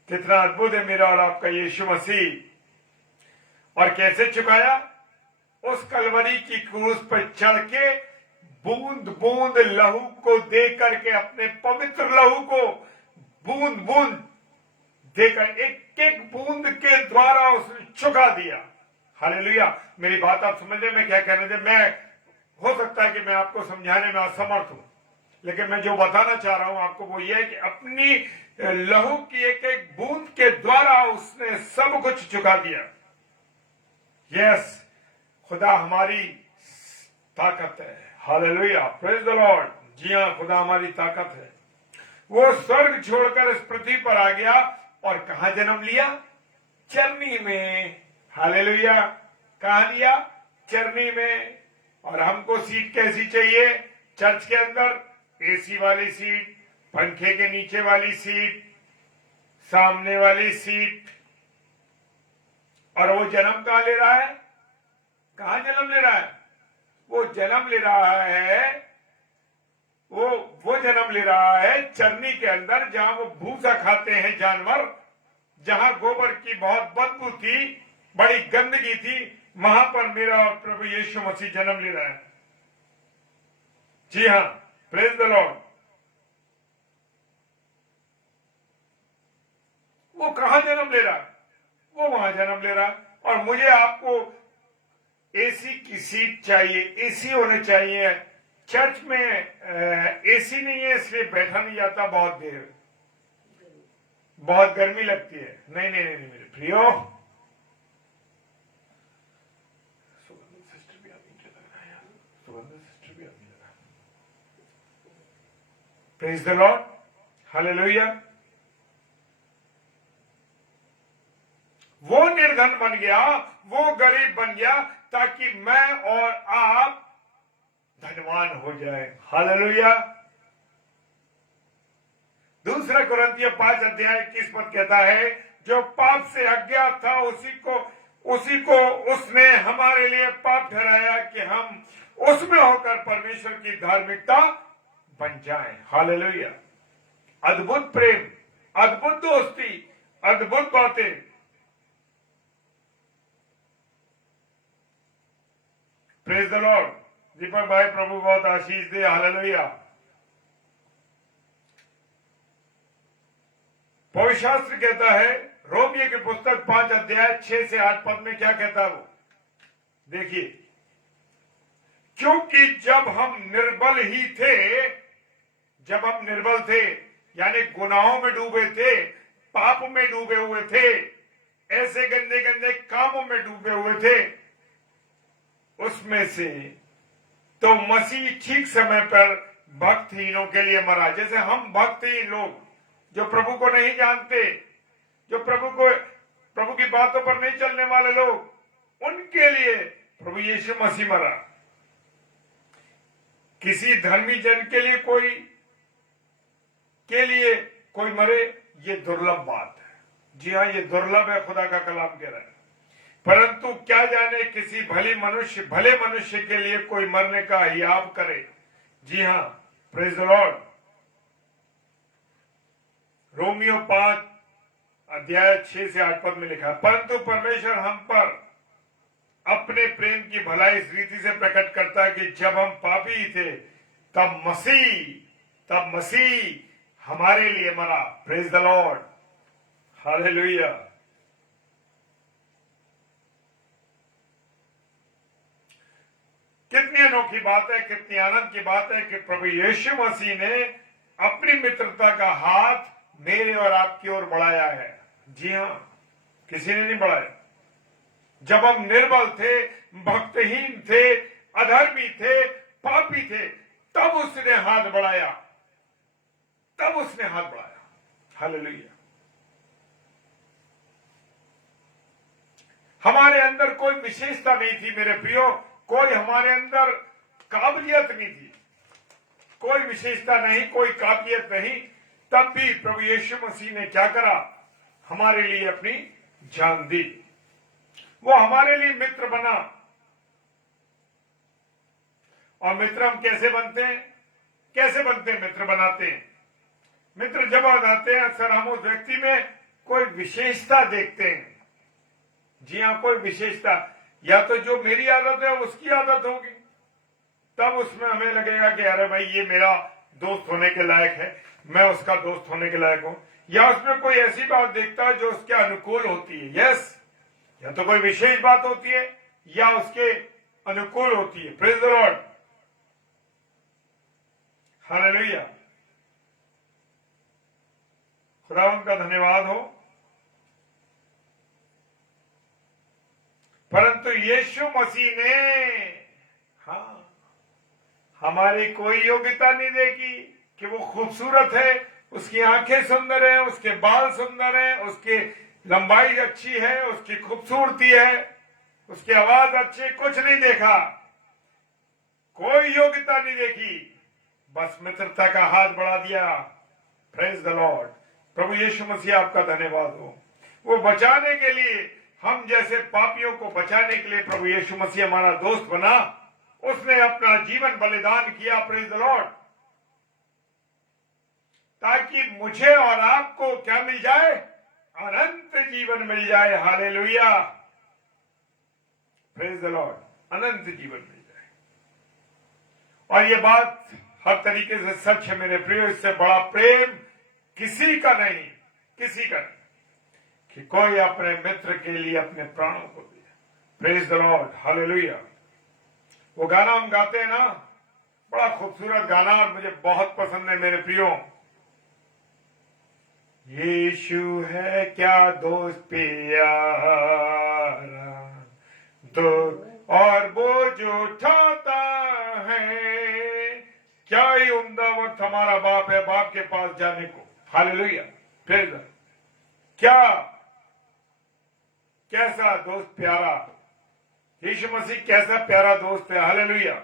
कितना अद्भुत है मेरा और आपका यीशु मसीह। और कैसे चुकाया? उस कलवरी की क्रूस पर चढ़ के बूंद बूंद लहू को दे करके, अपने पवित्र लहू को बूंद बूंद देकर, एक एक बूंद के द्वारा उसने चुका दिया। हालेलुया। मेरी बात आप समझे मैं क्या कहना चाहता? मैं, हो सकता है कि मैं आपको समझाने में असमर्थ हूं, लेकिन मैं जो बताना चाह रहा हूं आपको वो ये है कि अपनी लहू की एक एक बूंद के द्वारा उसने सब कुछ चुका दिया। यस, खुदा हमारी ताकत है। हालेलुया। Praise the Lord. जी हां, खुदा हमारी ताकत है। वो स्वर्ग छोड़कर इस पृथ्वी पर आ गया और कहां जन्म लिया? चरनी में। हालेलुया। कहाँ दिया? चरनी में। और हमको सीट कैसी चाहिए? चर्च के अंदर एसी वाली सीट, पंखे के नीचे वाली सीट, सामने वाली सीट। और वो जन्म कहाँ ले रहा है? कहाँ जन्म ले रहा है? वो जन्म ले रहा है, वो जन्म ले रहा है चरनी के अंदर, जहां वो भूसा खाते हैं जानवर, जहां गोबर की बहुत बदबू थी, बड़ी गंदगी थी, वहां पर मेरा और प्रभु यीशु मसीह जन्म ले रहा है। जी हाँ, प्रेज द लॉर्ड। वो कहां जन्म ले रहा है? वो वहां जन्म ले रहा है। और मुझे आपको एसी की सीट चाहिए, एसी होने चाहिए। चर्च में एसी नहीं है, इसलिए बैठा नहीं जाता बहुत देर, बहुत गर्मी लगती है। नहीं नहीं नहीं मेरे प्रियो, सुगंध सिस्टर भी आदमी लग रहा है यार, सुगंध सिस्टर भी आदमी लग रहा है। Praise the Lord, hallelujah. वो निर्धन बन गया, वो गरीब बन गया, ताकि मैं और आप धनवान हो जाए। हालेलुया। दूसरा कुरिन्थियों 5 अध्याय 21 पद कहता है, जो पाप से अज्ञात था उसी को उसने हमारे लिए पाप ठहराया कि हम उसमें होकर परमेश्वर की धार्मिकता बन जाएं। हालेलुया। अद्भुत प्रेम, अद्भुत दोस्ती, अद्भुत बातें। Praise the Lord. दीपक भाई, प्रभु बहुत आशीष दे। हालेलुया। पवित्र शास्त्र कहता है, रोमियो की पुस्तक 5 अध्याय 6 से 8 पद में क्या कहता है वो देखिए, क्योंकि जब हम निर्बल थे, यानी गुनाहों में डूबे थे, पाप में डूबे हुए थे, ऐसे गंदे गंदे कामों में डूबे हुए थे, उसमें से तो मसीह ठीक समय पर भक्तहीनों के लिए मरा। जैसे हम भक्तहीन लोग, जो प्रभु को नहीं जानते, जो प्रभु की बातों पर नहीं चलने वाले लोग, उनके लिए प्रभु यीशु मसीह मरा। किसी धर्मी जन के लिए कोई मरे, ये दुर्लभ बात है। जी हाँ, ये दुर्लभ है, खुदा का कलाम कह रहा है। परंतु क्या जाने किसी भले मनुष्य के लिए कोई मरने का हियाव करे। जी हाँ, प्रेज द लॉर्ड। रोमियो 5 अध्याय 6 से 8 पद में लिखा, परंतु परमेश्वर हम पर अपने प्रेम की भलाई इस रीति से प्रकट करता है कि जब हम पापी थे तब मसीह हमारे लिए मरा। Praise the Lord, hallelujah. कितनी अनोखी बात है, कितनी आनंद की बात है कि प्रभु यीशु मसीह ने अपनी मित्रता का हाथ मेरे और आपकी ओर बढ़ाया है। जी हाँ, किसी ने नहीं बढ़ाया। जब हम निर्बल थे, भक्तहीन थे, अधर्मी थे, पापी थे, तब उसने हाथ बढ़ाया, हालेलुया। हमारे अंदर कोई विशेषता नहीं थी मेरे प्रियो, कोई हमारे अंदर काबिलियत नहीं थी, कोई विशेषता नहीं, कोई काबिलियत नहीं। तब भी प्रभु यीशु मसीह ने क्या करा? हमारे लिए अपनी जान दी। वो हमारे लिए मित्र बना। और मित्र हम कैसे बनते हैं? मित्र बनाते हैं। मित्र जब बनाते हैं, अक्सर हम उस व्यक्ति में कोई विशेषता देखते हैं। जी हाँ, कोई विशेषता, या तो जो मेरी आदत है उसकी आदत होगी, तब उसमें हमें लगेगा कि अरे भाई ये मेरा दोस्त होने के लायक है, मैं उसका दोस्त होने के लायक हूं। या उसमें कोई ऐसी बात देखता है जो उसके अनुकूल होती है। यस, या तो कोई विशेष बात होती है या उसके अनुकूल होती है। Praise the Lord, hallelujah. खुदावंद का धन्यवाद हो। परंतु यीशु मसीह ने हमारी कोई योग्यता नहीं देखी कि वो खूबसूरत है, उसकी आंखें सुंदर हैं, उसके बाल सुंदर हैं, उसके लंबाई अच्छी है, उसकी खूबसूरती है, उसकी आवाज अच्छी, कुछ नहीं देखा, कोई योग्यता नहीं देखी, बस मित्रता का हाथ बढ़ा दिया। Praise the Lord. प्रभु यीशु मसीह आपका धन्यवाद हो। वो बचाने के लिए, हम जैसे पापियों को बचाने के लिए प्रभु यीशु मसीह हमारा दोस्त बना, उसने अपना जीवन बलिदान किया। Praise the Lord. ताकि मुझे और आपको क्या मिल जाए? अनंत जीवन मिल जाए। हालेलुया। Praise the Lord. अनंत जीवन मिल जाए। और ये बात हर तरीके से सच है मेरे प्रियो। इससे बड़ा प्रेम किसी का नहीं, किसी का नहीं, कि कोई अपने मित्र के लिए अपने प्राणों को दे। Praise the Lord. हालेलुया। वो गाना हम गाते हैं ना, बड़ा खूबसूरत गाना और मुझे बहुत पसंद है मेरे प्रियो। यीशु है क्या दोस्त प्यारा, दुख और बोझ उठाता है। क्या ही उम्दा वक्त हमारा बाप है, बाप के पास जाने को। हालेलुया। फिर क्या, कैसा दोस्त प्यारा, यीशु मसीह कैसा प्यारा दोस्त है। हालेलुया।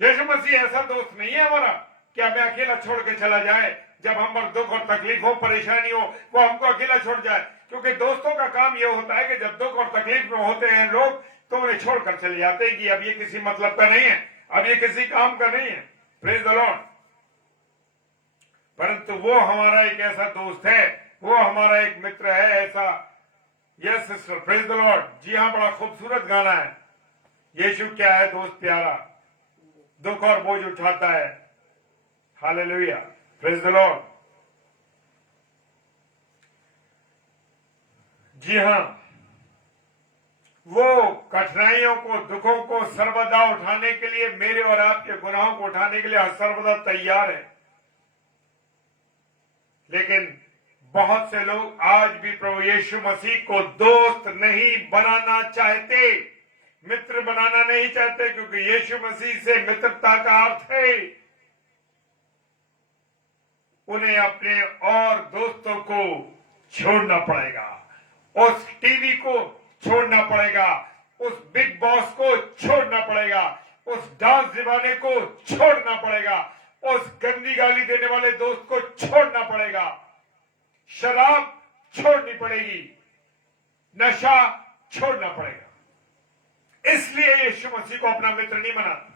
यीशु मसीह ऐसा दोस्त नहीं है हमारा कि हमें अकेला छोड़ के चला जाए। जब हम पर दुख और तकलीफ हो, परेशानी हो, वो हमको अकेला छोड़ जाए। क्योंकि दोस्तों का काम यह होता है कि जब दुख और तकलीफ में होते हैं लोग, तो उन्हें छोड़कर चले जाते हैं कि अब ये किसी मतलब का नहीं है, अब ये किसी काम का नहीं है। Praise the Lord. परंतु वो हमारा एक ऐसा दोस्त है, वो हमारा एक मित्र है ऐसा। Yes sister. Praise the Lord. जी हाँ, बड़ा खूबसूरत गाना है। यीशु क्या है दोस्त प्यारा, दुख और बोझ उठाता है। हालेलुया। Praise the Lord. जी हाँ, वो कठिनाइयों को, दुखों को सर्वदा उठाने के लिए, मेरे और आपके गुनाहों को उठाने के लिए हर सर्वदा तैयार है। लेकिन बहुत से लोग आज भी प्रभु यीशु मसीह को दोस्त नहीं बनाना चाहते, मित्र बनाना नहीं चाहते, क्योंकि यीशु मसीह से मित्रता का अर्थ है उन्हें अपने और दोस्तों को छोड़ना पड़ेगा। उस टीवी को छोड़ना पड़ेगा, उस बिग बॉस को छोड़ना पड़ेगा, उस डांस दीवाने को छोड़ना पड़ेगा, उस गंदी गाली देने वाले दोस्त को छोड़ना पड़ेगा, शराब छोड़नी पड़ेगी, नशा छोड़ना पड़ेगा। इसलिए यीशु मसीह को अपना मित्र नहीं बनाता।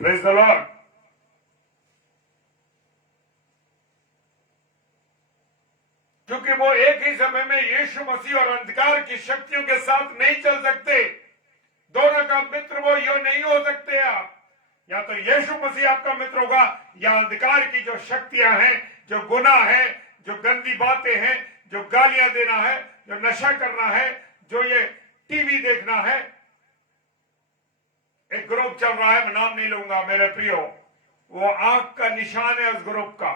Praise the Lord. क्योंकि वो एक ही समय में यीशु मसीह और अंधकार की शक्तियों के साथ नहीं चल सकते। दोनों का मित्र वो यो नहीं हो सकते आप। या तो यीशु मसीह आपका मित्र होगा, या अंधकार की जो शक्तियां हैं, जो गुनाह है, जो गंदी बातें हैं, जो गालियां देना है, जो नशा करना है, जो ये टीवी देखना है। एक ग्रुप चल रहा है, मैं नाम नहीं लूंगा मेरे प्रियो, वो आंख का निशान है उस ग्रुप का।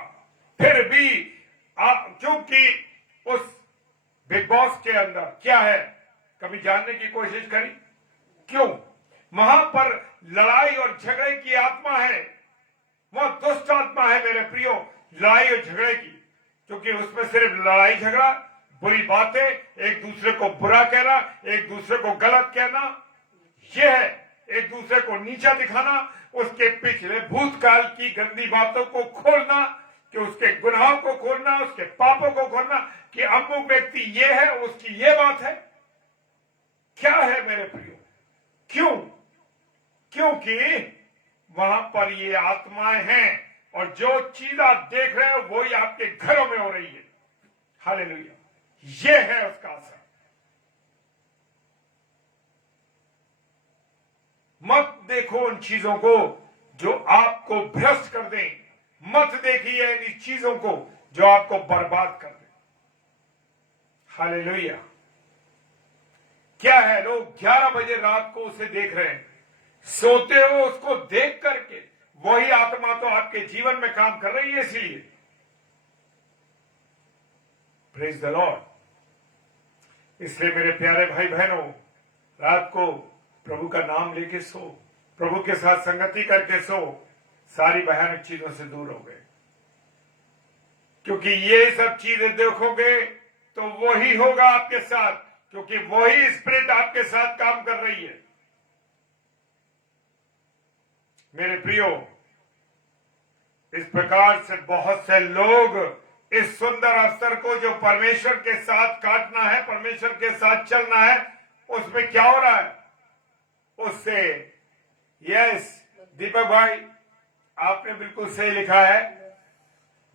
फिर भी क्योंकि उस बिग बॉस के अंदर क्या है, कभी जानने की कोशिश करी? क्यों? वहां पर लड़ाई और झगड़े की आत्मा है, वह दुष्ट आत्मा है मेरे प्रियो, लड़ाई और झगड़े की। क्योंकि उसमें सिर्फ लड़ाई झगड़ा, बुरी बातें, एक दूसरे को बुरा कहना, एक दूसरे को गलत कहना, यह है एक दूसरे को नीचा दिखाना, उसके पिछले भूतकाल की गंदी बातों को खोलना, कि उसके गुनाहों को खोलना, उसके पापों को खोलना, कि अमुक व्यक्ति ये है, उसकी ये बात है। क्या है मेरे प्रियो? क्यों? क्योंकि वहां पर ये आत्माएं हैं, और जो चीज आप देख रहे हो वही आपके घरों में हो रही है। हालेलुया। ये है उसका असर। मत देखो उन चीजों को जो आपको भ्रष्ट कर दें, मत देखिए इन चीजों को जो आपको बर्बाद कर दें। हालेलुया। क्या है, लोग 11 बजे रात को उसे देख रहे हैं, सोते हो उसको देख करके, वही आत्मा तो आपके जीवन में काम कर रही है। इसलिए प्रेज द लॉर्ड। इसलिए मेरे प्यारे भाई बहनों, रात को प्रभु का नाम लेके सो, प्रभु के साथ संगति करके सो, सारी भयानक चीजों से दूर हो गए, क्योंकि ये सब चीजें देखोगे तो वही होगा आपके साथ, क्योंकि वही स्पिरिट आपके साथ काम कर रही है। मेरे प्रियो, इस प्रकार से बहुत से लोग इस सुंदर अवसर को जो परमेश्वर के साथ काटना है, परमेश्वर के साथ चलना है, उसमें क्या हो रहा है उससे। यस दीपक भाई, आपने बिल्कुल सही लिखा है,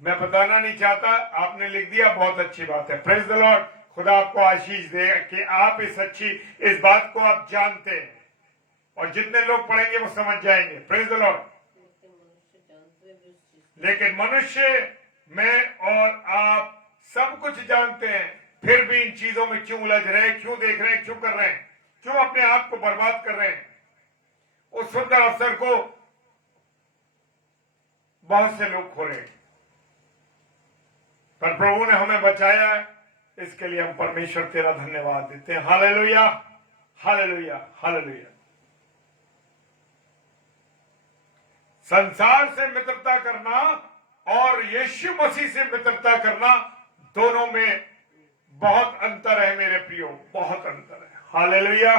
मैं बताना नहीं चाहता, आपने लिख दिया, बहुत अच्छी बात है। Praise the lord. खुदा आपको आशीष दे कि आप इस बात को आप जानते हैं, और जितने लोग पढ़ेंगे वो समझ जाएंगे। Praise the Lord. लेकिन मनुष्य, मैं और आप सब कुछ जानते हैं, फिर भी इन चीजों में क्यों उलझ रहे हैं, क्यों देख रहे हैं, क्यों कर रहे हैं, क्यों अपने आप को बर्बाद कर रहे हैं। उस सुंदर अवसर को बहुत से लोग खो रहे हैं, पर प्रभु ने हमें बचाया है, इसके लिए हम परमेश्वर तेरा धन्यवाद देते हैं। Hallelujah, hallelujah, hallelujah. संसार से मित्रता करना और यीशु मसीह से मित्रता करना, दोनों में बहुत अंतर है मेरे प्रियो, बहुत अंतर है। हालेलुया।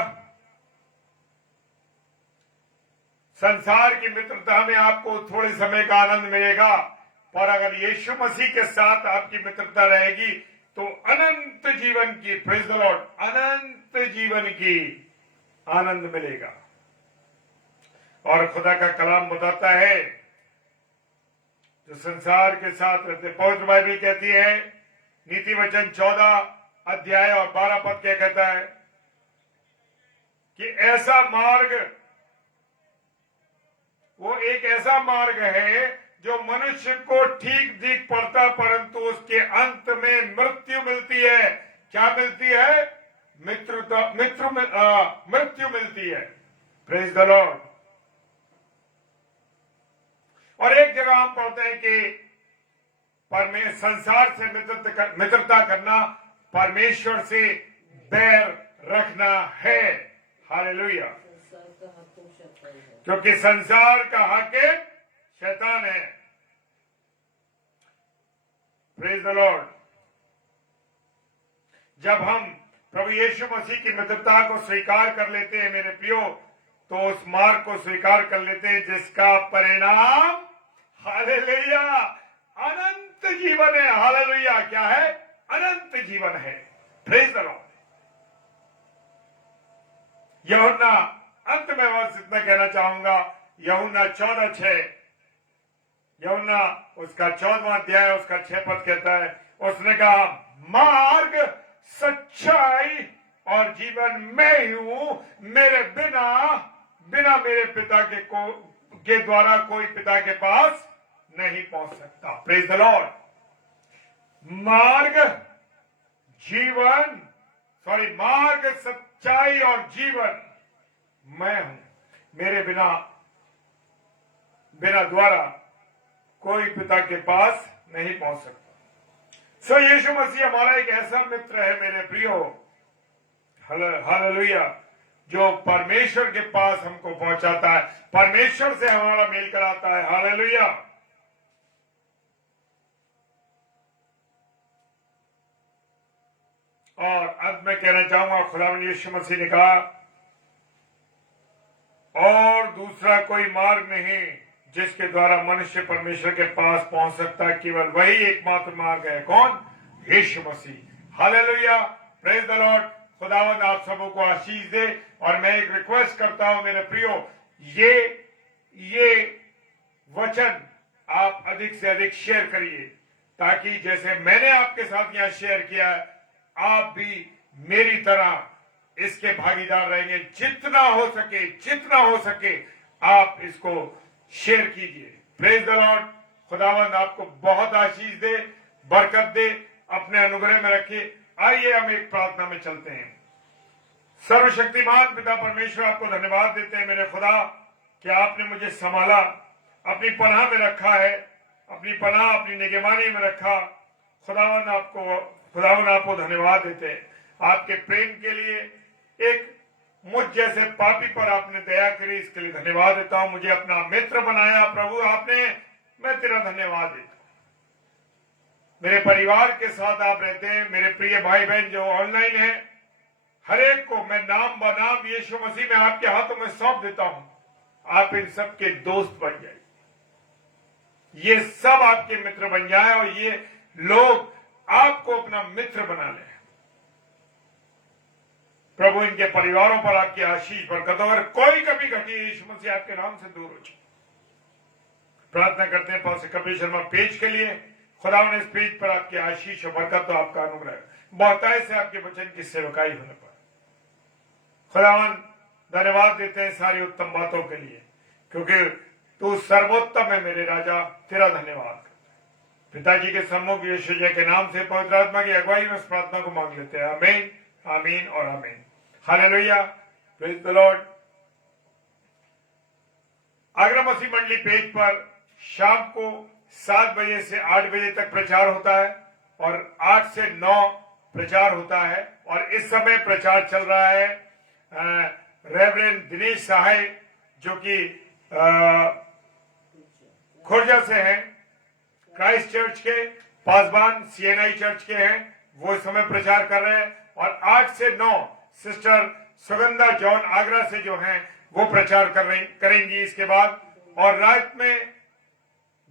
संसार की मित्रता में आपको थोड़े समय का आनंद मिलेगा, पर अगर यीशु मसीह के साथ आपकी मित्रता रहेगी तो अनंत जीवन की, प्रेज द लॉर्ड, अनंत जीवन की आनंद मिलेगा। और खुदा का कलाम बताता है, जो संसार के साथ रहते, पवित्र बाइबल कहती है, नीति वचन 14 अध्याय और 12 पद क्या कहता है कि ऐसा मार्ग, वो एक ऐसा मार्ग है जो मनुष्य को ठीक दिख पड़ता, परंतु उसके अंत में मृत्यु मिलती है। क्या मिलती है? मृत्यु मिलती है। Praise the Lord. और एक जगह हम पढ़ते हैं कि संसार से मित्रता करना परमेश्वर से बैर रखना है। हालेलुया। क्योंकि संसार का हाकिम शैतान है। Praise the Lord. जब हम प्रभु यीशु मसीह की मित्रता को स्वीकार कर लेते हैं मेरे प्रियो, तो उस मार्ग को स्वीकार कर लेते हैं जिसका परिणाम, हालेलुया, अनंत जीवन है। हालेलुया। क्या है? अनंत जीवन है। Praise the Lord. यूहन्ना, अंत में बस इतना कहना चाहूंगा, यूहन्ना 14:6, यूहन्ना उसका 14वां अध्याय उसका 6 पद कहता है, उसने कहा, मार्ग, सच्चाई और जीवन मैं ही हूं, मेरे बिना मेरे पिता के द्वारा कोई पिता के पास नहीं पहुंच सकता। Praise the Lord. मार्ग, मार्ग, सच्चाई और जीवन मैं हूं, मेरे बिना द्वारा कोई पिता के पास नहीं पहुंच सकता। सो यीशु मसीह हमारा एक ऐसा मित्र है मेरे प्रियो, हालेलुया, जो परमेश्वर के पास हमको पहुंचाता है, परमेश्वर से हमारा मेल कराता है। हालेलुया। और अब मैं कहना चाहूंगा, खुदावंद यीशु मसीह ने कहा, और दूसरा कोई मार्ग नहीं जिसके द्वारा मनुष्य परमेश्वर के पास पहुंच सकता है, केवल वही एकमात्र मार्ग है। कौन? यीशु मसीह। हालेलुया। Praise the lord. खुदावंद आप सबों को आशीष दे। और मैं एक रिक्वेस्ट करता हूं मेरे प्रियो, ये वचन आप अधिक से अधिक शेयर करिए, ताकि जैसे मैंने आपके साथ यहां शेयर किया है, आप भी मेरी तरह इसके भागीदार रहेंगे। जितना हो सके आप इसको शेयर कीजिए। Praise the lord. खुदावंद आपको बहुत आशीष दे, बरकत दे, अपने अनुग्रह में रखे। आइए हम एक प्रार्थना में चलते हैं। सर्वशक्तिमान पिता परमेश्वर, आपको धन्यवाद देते हैं मेरे खुदा कि आपने मुझे संभाला, अपनी पनाह में रखा है, अपनी निगरानी में रखा। खुदावंद आपको धन्यवाद देते हैं आपके प्रेम के लिए। एक मुझ जैसे पापी पर आपने दया करी, इसके लिए धन्यवाद देता हूं। मुझे अपना मित्र बनाया प्रभु आपने, मैं तेरा धन्यवाद देता हूं। मेरे परिवार के साथ आप रहते हैं, मेरे प्रिय भाई बहन जो ऑनलाइन है, हर एक को मैं नाम बनाम यीशु मसीह में आपके हाथों में सौंप देता हूं। आप इन सब के दोस्त बन जाए, ये सब आपके मित्र बन जाए और ये लोग आपको अपना मित्र बना ले। प्रभु इनके परिवारों पर आपकी आशीष बरकत हो। अगर कोई कभी घटी यीशु मसीह आपके नाम से दूर हो जाए। प्रार्थना करते हैं पास्टर कपिल शर्मा पेज के लिए। खुदा ने इस पेज पर आपकी आशीष और बरकत हो, आपका अनुग्रह बहुताय से आपके वचन की सेवकाई होने पर खुदावन धन्यवाद देते हैं सारी उत्तम बातों के लिए, क्योंकि तू सर्वोत्तम है मेरे राजा। तेरा धन्यवाद पिताजी के सम्मुख यीशु जी के नाम से पवित्र आत्मा की अगुवाई में इस प्रार्थना को मांग लेते हैं। आमीन, आमीन और आमीन। Hallelujah, praise the Lord. Agra Masih Mandali page पर शाम को 7 बजे से 8 बजे तक प्रचार होता है और 8 से 9 प्रचार होता है। और इस समय प्रचार चल रहा है रेवरेंड दिनेश सहाय, जो कि खुर्जा से हैं, क्राइस्ट चर्च के पासबान सीएनआई चर्च के हैं, वो इस समय प्रचार कर रहे हैं। और 8 से 9 सिस्टर सुगंधा जॉन आगरा से जो हैं वो प्रचार करेंगी इसके बाद। और रात में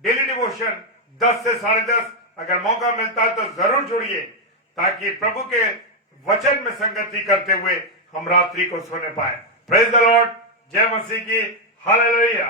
डेली डिवोशन 10 से 10:30, अगर मौका मिलता है तो जरूर जुड़िए, ताकि प्रभु के वचन में संगति करते हुए हम रात्रि को सोने पाए। प्रेज द लॉर्ड, जय मसीह की, हालेलुया।